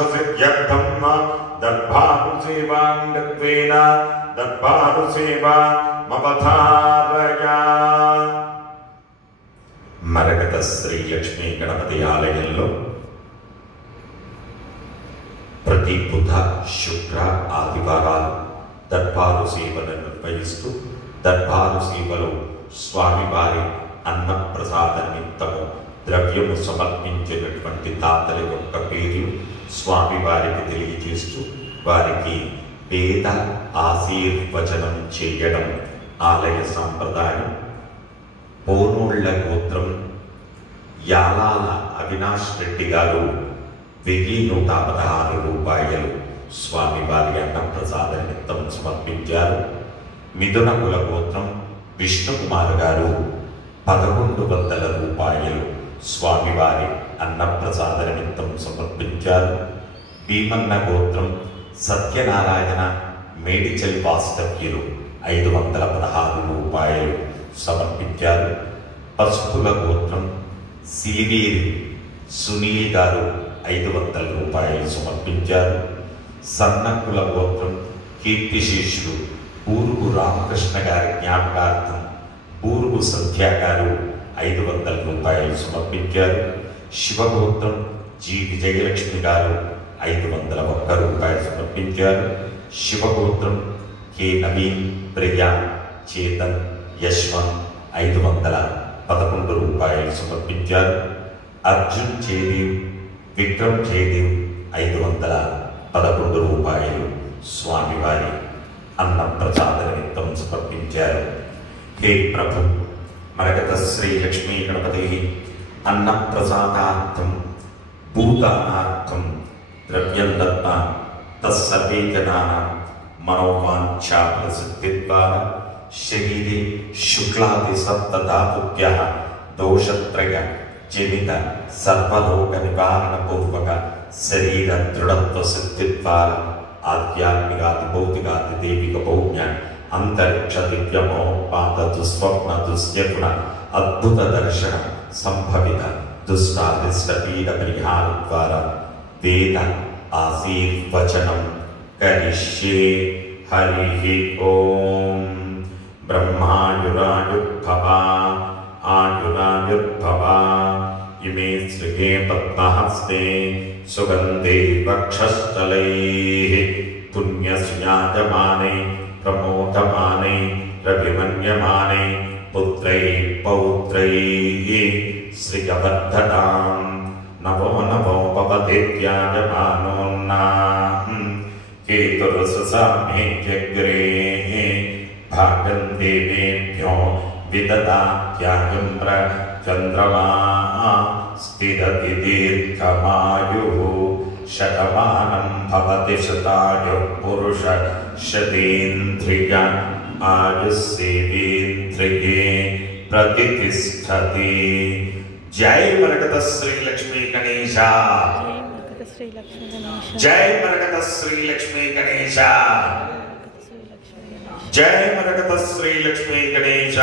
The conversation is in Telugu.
మోక్షసిద్ధ్యర్థం దర్భానుసేవాంగత్వేన దర్భానుసేవా మవధారయా. మరకత శ్రీ లక్ష్మీ గణపతి ఆలయంలో ప్రతి బుధ, శుక్ర, ఆదివారాలు దర్బారు సేవలను నిర్వహిస్తూ దర్బారు సేవలో స్వామివారి అన్నప్రసాద నిమిత్తము ద్రవ్యము సమర్పించినటువంటి దాతల యొక్క పేర్లు స్వామివారికి తెలియజేస్తూ వారికి వేద ఆశీర్వచనం చేయడం ఆలయ సంప్రదాయం. పోనోళ్ల గోత్రం యాలాల అవినాష్ రెడ్డి గారు 1116 రూపాయలు స్వామివారి అన్నప్రసాద నిమిత్తం సమర్పించారు. మిథున కుల గోత్రం విష్ణుకుమార్ గారు 1100 రూపాయలు స్వామివారి అన్నప్రసాద నిమిత్తం సమర్పించారు. భీమన్న గోత్రం సత్యనారాయణ మేడిచల్ వాస్తవ్యులు 516 రూపాయలు సమర్పించారు. పసుపుల గోత్రం సిలివేరి సునీల్ గారు 500 రూపాయలు సమర్పించారు. సన్నకుల గోత్రం కీర్తిశేషులు బూరుగు రామకృష్ణ గారి జ్ఞాపకార్థం బూరుగు సంధ్య గారు 500 రూపాయలు సమర్పించారు. శివగోత్రం జి విజయలక్ష్మి గారు 501 రూపాయలు సమర్పించారు. శివగోత్రం కె నవీన్, ప్రియా, చేతన్, యశ్వంత్ 511 రూపాయలు సమర్పించారు. అర్జున్ జయదేవ్, విక్రమ్ జయదేవ్ 511 రూపాయలు స్వామివారి అన్నప్రసాద నిమిత్తం సమర్పించారు. హే ప్రభు, మరకత శ్రీ లక్ష్మీ గణపతి అన్నప్రసాదార్థం భూదానార్థం ద్రవ్యం దత్తా తస్సర్వే జనానాం మనోవాంఛా ప్రసిద్ధిద్వారా శరీరే శుక్లాది సప్తధాతుభ్యః దోషత్రయ జనిత సర్వలోక నివారణ పూర్వక శరీర దృఢత్వ సిద్ధి ద్వారా ఆధ్యాత్మికాది భౌతికాది దైవిక భౌజ్ఞ అంతరిక్ష దివ్యమోపాత దుస్వప్న దుశ్యగుణ అద్భుత దర్శన సంభవిత దుష్టాదిష్ట పీడ పరిహార ద్వారా వేద ఆశీర్వచనం కరిష్యే. హరి ఓం. బ్రహ్మాయురాయుర్భవ ఆయురాయుర్భవ ఇమే శ్రీగే పద్మహస్తే సుగంధే వక్షస్థలైః పుణ్యస్యాజమానే ప్రమోదమానే రవిమన్యమానే పుత్రైః పౌత్రైః శ్రియవర్ధతాం. నవో నవో భవతేత్యాజమానోన్నాం కేతుర్ససామే జగ్రే భాగం దేవేభ్యో విదదాత్యాగం చంద్రమా స్థిరతి దీర్ఘమాయుః శతమానం భవతి శతాయుః పురుష శతేంద్రియ ఆయుస్సేవేంద్రియే ప్రతిష్టతి. జై మరకత శ్రీ లక్ష్మీ గణేశ, జై మరకత శ్రీ లక్ష్మీ గణేశ, జై మరకత శ్రీ లక్ష్మీ గణేశ.